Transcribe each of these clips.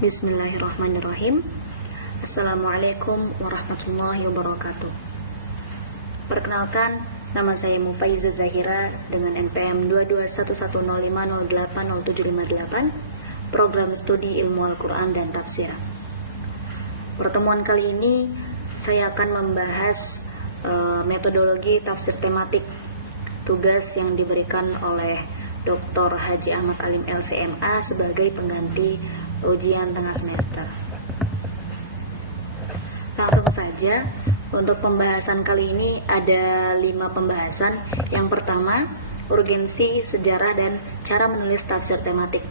Bismillahirrahmanirrahim. Assalamualaikum warahmatullahi wabarakatuh. Perkenalkan, nama saya Mufaizah Zahira dengan NPM 2211050800758, Program Studi Ilmu Al-Quran dan Tafsir. Pertemuan kali ini saya akan membahas metodologi tafsir tematik, tugas yang diberikan oleh Dr. Haji Ahmad Alim LCMA sebagai pengganti ujian tengah semester. Langsung saja, untuk pembahasan kali ini ada 5 pembahasan. Yang pertama, urgensi, sejarah, dan cara menulis tafsir tematik.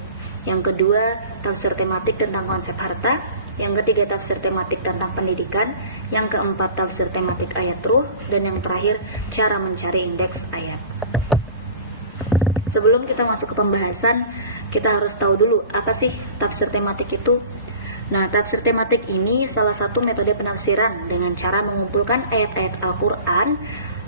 Yang kedua, tafsir tematik tentang konsep harta. Yang ketiga, tafsir tematik tentang pendidikan. Yang keempat, tafsir tematik ayat ruh. Dan yang terakhir, cara mencari indeks ayat. Sebelum kita masuk ke pembahasan, kita harus tahu dulu apa sih tafsir tematik itu. Nah, tafsir tematik ini salah satu metode penafsiran dengan cara mengumpulkan ayat-ayat Al-Quran,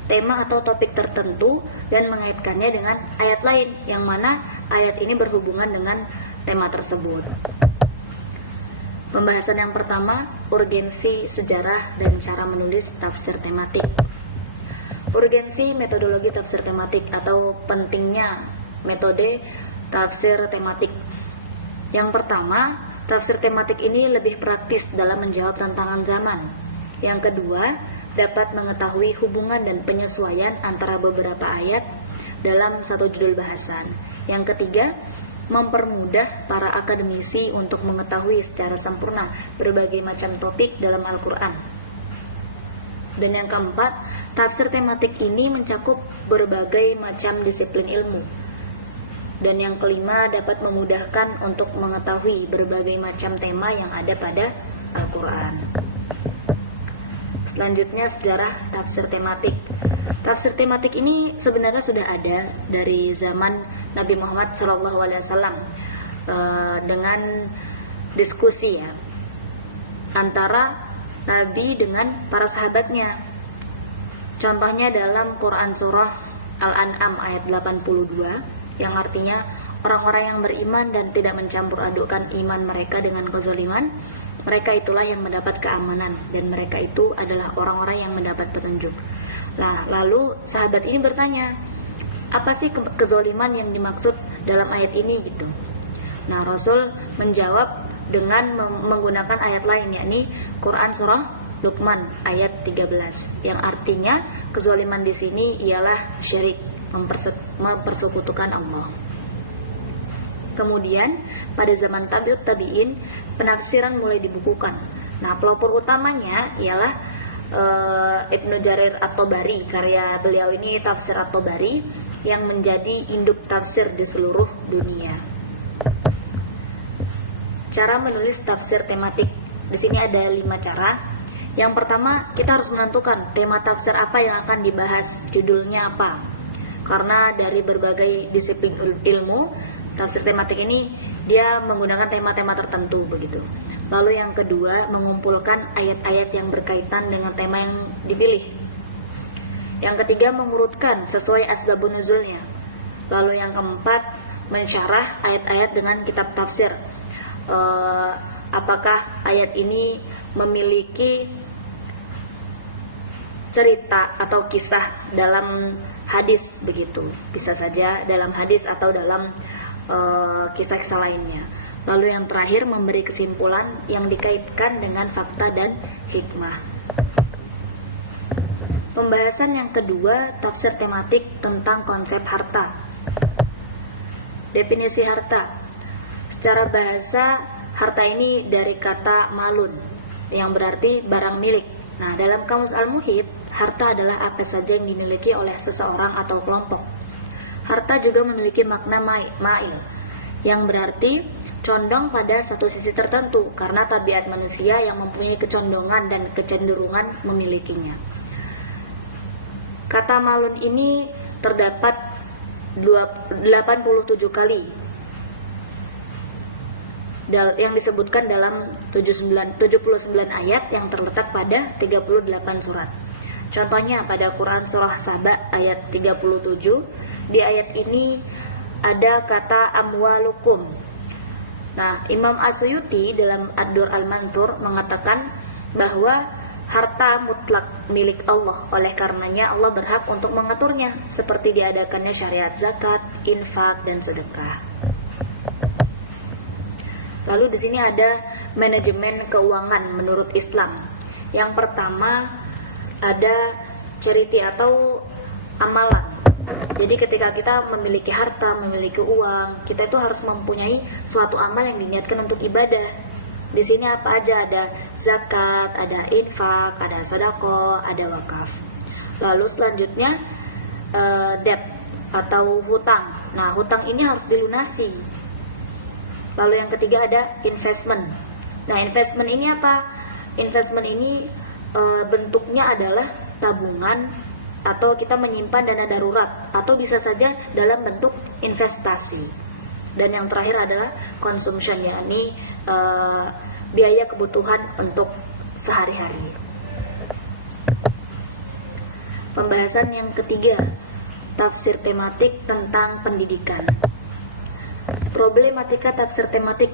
tema atau topik tertentu, dan mengaitkannya dengan ayat lain, yang mana ayat ini berhubungan dengan tema tersebut. Pembahasan yang pertama, urgensi, sejarah, dan cara menulis tafsir tematik. Urgensi metodologi tafsir tematik atau pentingnya metode tafsir tematik. Yang pertama, tafsir tematik ini lebih praktis dalam menjawab tantangan zaman. Yang kedua, dapat mengetahui hubungan dan penyesuaian antara beberapa ayat dalam satu judul bahasan. Yang ketiga, mempermudah para akademisi untuk mengetahui secara sempurna berbagai macam topik dalam Al-Quran. Dan yang keempat, tafsir tematik ini mencakup berbagai macam disiplin ilmu. Dan yang kelima, dapat memudahkan untuk mengetahui berbagai macam tema yang ada pada Al-Quran. Selanjutnya, sejarah tafsir tematik. Tafsir tematik ini sebenarnya sudah ada dari zaman Nabi Muhammad SAW dengan diskusi antara Nabi dengan para sahabatnya. Contohnya dalam Quran Surah Al-An'am ayat 82, yang artinya orang-orang yang beriman dan tidak mencampur adukkan iman mereka dengan kezaliman, mereka itulah yang mendapat keamanan, dan mereka itu adalah orang-orang yang mendapat petunjuk. Nah, lalu sahabat ini bertanya, apa sih kezaliman yang dimaksud dalam ayat ini gitu? Nah, Rasul menjawab dengan menggunakan ayat lain, yakni Quran Surah Luqman ayat 13, yang artinya kezaliman di sini ialah syirik, mempersekutukan Allah. Kemudian pada zaman tabi'ut tabi'in, penafsiran mulai dibukukan. Nah, pelopor utamanya ialah Ibnu Jarir At-Tabari. Karya beliau ini Tafsir At-Tabari yang menjadi induk tafsir di seluruh dunia. Cara menulis tafsir tematik. Di sini ada 5 cara. Yang pertama, kita harus menentukan tema tafsir apa yang akan dibahas, judulnya apa. Karena dari berbagai disiplin ilmu, tafsir tematik ini dia menggunakan tema-tema tertentu begitu. Lalu yang kedua, mengumpulkan ayat-ayat yang berkaitan dengan tema yang dipilih. Yang ketiga, mengurutkan sesuai asbabun nuzulnya. Lalu yang keempat, mensyarah ayat-ayat dengan kitab tafsir. Apakah ayat ini memiliki cerita atau kisah dalam hadis begitu, bisa saja dalam hadis atau dalam kisah-kisah lainnya. Lalu yang terakhir, memberi kesimpulan yang dikaitkan dengan fakta dan hikmah. Pembahasan yang kedua, tafsir tematik tentang konsep harta. Definisi harta. Secara bahasa, harta ini dari kata malun, yang berarti barang milik. Nah, dalam Kamus Al-Muhit, harta adalah apa saja yang dimiliki oleh seseorang atau kelompok. Harta juga memiliki makna ma'il, yang berarti condong pada satu sisi tertentu, karena tabiat manusia yang mempunyai kecondongan dan kecenderungan memilikinya. Kata malun ini terdapat 87 kali yang disebutkan dalam 79 ayat yang terletak pada 38 surat. Contohnya pada Quran Surah Saba ayat 37, di ayat ini ada kata amwalukum, Nah, Imam As-Suyuti dalam Ad-Dur Al-Mansur mengatakan bahwa harta mutlak milik Allah, oleh karenanya Allah berhak untuk mengaturnya seperti diadakannya syariat zakat, infak, dan sedekah. Lalu di sini ada manajemen keuangan menurut Islam. Yang pertama ada charity atau amalan. Jadi ketika kita memiliki harta, memiliki uang, kita itu harus mempunyai suatu amal yang diniatkan untuk ibadah. Di sini apa aja? Ada zakat, ada infak, ada sedekah, ada wakaf. Lalu selanjutnya debt atau hutang. Nah, hutang ini harus dilunasi. Lalu yang ketiga ada investment. Nah, investment ini apa? Investment ini bentuknya adalah tabungan atau kita menyimpan dana darurat, atau bisa saja dalam bentuk investasi. Dan yang terakhir adalah consumption, yakni biaya kebutuhan untuk sehari-hari. Pembahasan yang ketiga, tafsir tematik tentang pendidikan. Problematika tafsir tematik.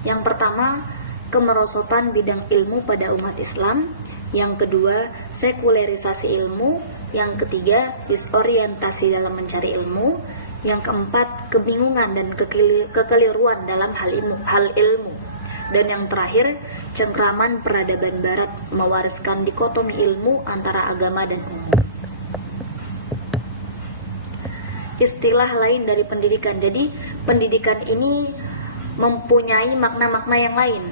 Yang pertama, kemerosotan bidang ilmu pada umat Islam. Yang kedua, sekularisasi ilmu. Yang ketiga, disorientasi dalam mencari ilmu. Yang keempat, kebingungan dan kekeliruan dalam hal ilmu. Dan yang terakhir, cengkraman peradaban barat mewariskan dikotomi ilmu antara agama dan umum. Istilah lain dari pendidikan. Jadi pendidikan ini mempunyai makna-makna yang lain,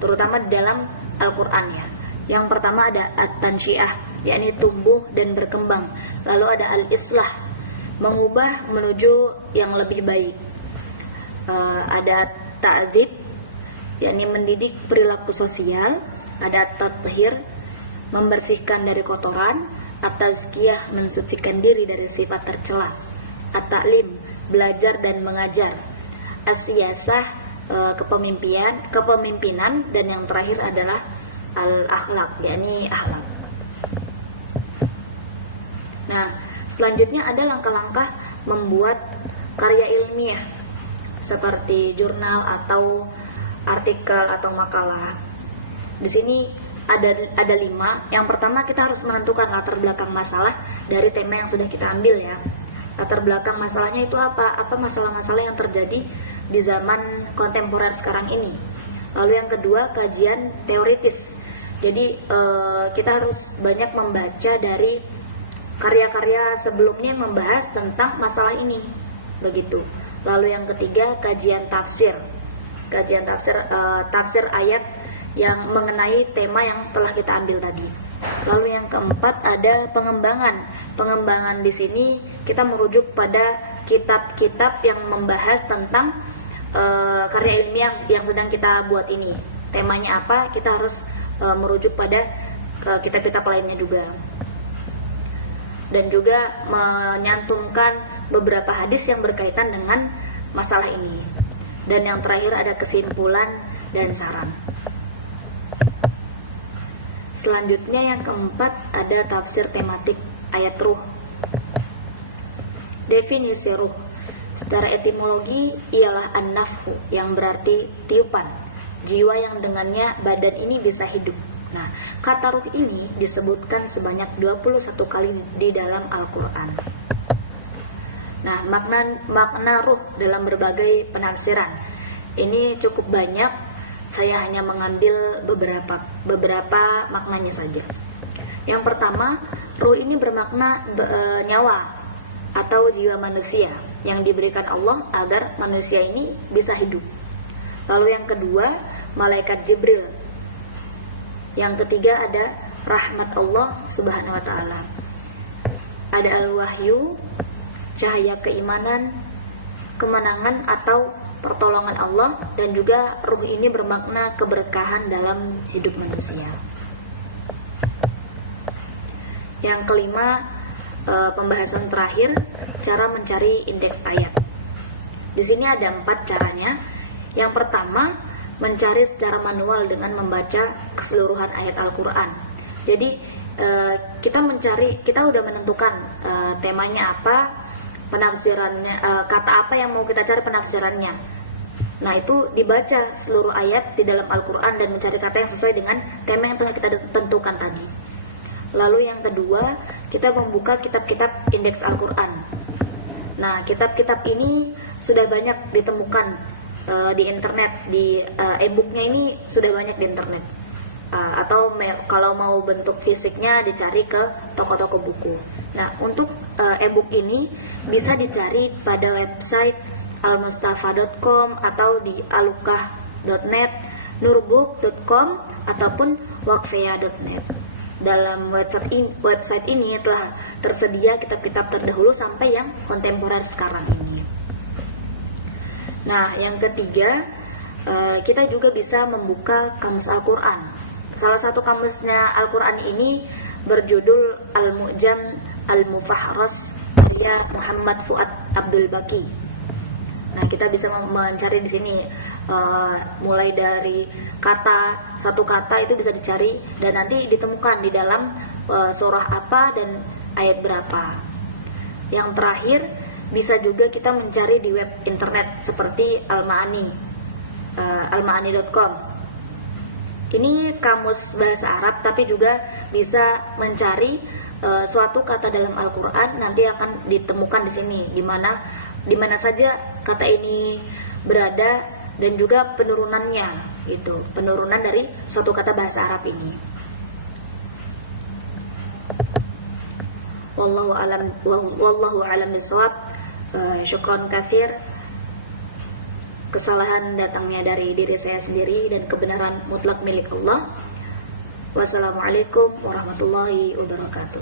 terutama dalam Al-Quran ya. Yang pertama ada at-tansyiah, yakni tumbuh dan berkembang. Lalu ada al-islah, mengubah menuju yang lebih baik. Ada ta'zib, yakni mendidik perilaku sosial. Ada at-tathhir, membersihkan dari kotoran. At-tazkiyah, mensucikan diri dari sifat tercela. At-ta'lim, belajar dan mengajar. As-siyasah, kepemimpinan. Dan yang terakhir adalah al-akhlak, yakni akhlak. Nah, selanjutnya ada langkah-langkah membuat karya ilmiah seperti jurnal atau artikel atau makalah. Di sini ada 5. Yang pertama, kita harus menentukan latar belakang masalah dari tema yang sudah kita ambil ya. Latar belakang masalahnya itu apa? Apa masalah-masalah yang terjadi di zaman kontemporer sekarang ini. Lalu yang kedua, kajian teoritis. Jadi kita harus banyak membaca dari karya-karya sebelumnya yang membahas tentang masalah ini, begitu. Lalu yang ketiga, kajian tafsir. Kajian tafsir ayat yang mengenai tema yang telah kita ambil tadi. Lalu yang keempat ada pengembangan. Pengembangan di sini kita merujuk pada kitab-kitab yang membahas tentang karya ilmiah yang sedang kita buat ini. Temanya apa? Kita harus merujuk pada kitab-kitab lainnya juga. Dan juga menyantumkan beberapa hadis yang berkaitan dengan masalah ini. Dan yang terakhir ada kesimpulan dan saran. Selanjutnya yang keempat ada tafsir tematik ayat ruh. Definisi ruh secara etimologi ialah an-nafhu, yang berarti tiupan, jiwa yang dengannya badan ini bisa hidup. Nah, kata ruh ini disebutkan sebanyak 21 kali di dalam Al-Quran. Nah, makna ruh dalam berbagai penafsiran ini cukup banyak. Saya hanya mengambil beberapa maknanya saja. Yang pertama, ruh ini bermakna nyawa atau jiwa manusia yang diberikan Allah agar manusia ini bisa hidup. Lalu yang kedua, malaikat Jibril. Yang ketiga ada rahmat Allah Subhanahu wa taala. Ada al-wahyu, cahaya keimanan, kemenangan atau pertolongan Allah, dan juga ruh ini bermakna keberkahan dalam hidup manusia. Yang kelima, pembahasan terakhir, cara mencari indeks ayat. Di sini ada 4 caranya. Yang pertama, mencari secara manual dengan membaca keseluruhan ayat Al-Quran. Jadi kita udah menentukan temanya apa, penafsirannya, kata apa yang mau kita cari penafsirannya. Nah, itu dibaca seluruh ayat di dalam Al-Quran dan mencari kata yang sesuai dengan tema yang telah kita tentukan tadi. Lalu yang kedua, kita membuka kitab-kitab indeks Al-Quran. Nah, kitab-kitab ini sudah banyak ditemukan di internet, di e-booknya ini sudah banyak di internet. Atau kalau mau bentuk fisiknya dicari ke toko-toko buku. Nah, untuk e-book ini bisa dicari pada website almustafa.com atau di alukah.net, nurbook.com ataupun wakfeya.net. Dalam website ini telah tersedia kitab-kitab terdahulu sampai yang kontemporer sekarang ini. Nah, yang ketiga, kita juga bisa membuka kamus Al-Quran. Salah satu kamusnya Al-Quran ini berjudul Al-Mu'jam Al-Mufahras ya Muhammad Fuad Abdul Baqi. Nah, kita bisa mencari di sini mulai dari satu kata itu bisa dicari dan nanti ditemukan di dalam surah apa dan ayat berapa. Yang terakhir, bisa juga kita mencari di web internet seperti almaani.com. Ini kamus bahasa Arab, tapi juga bisa mencari suatu kata dalam Al-Quran, nanti akan ditemukan di sini di mana saja kata ini berada dan juga penurunannya, itu penurunan dari suatu kata bahasa Arab ini. Wallahu alam bisawab. Syukron katsir. Kesalahan datangnya dari diri saya sendiri dan kebenaran mutlak milik Allah. Wassalamualaikum warahmatullahi wabarakatuh.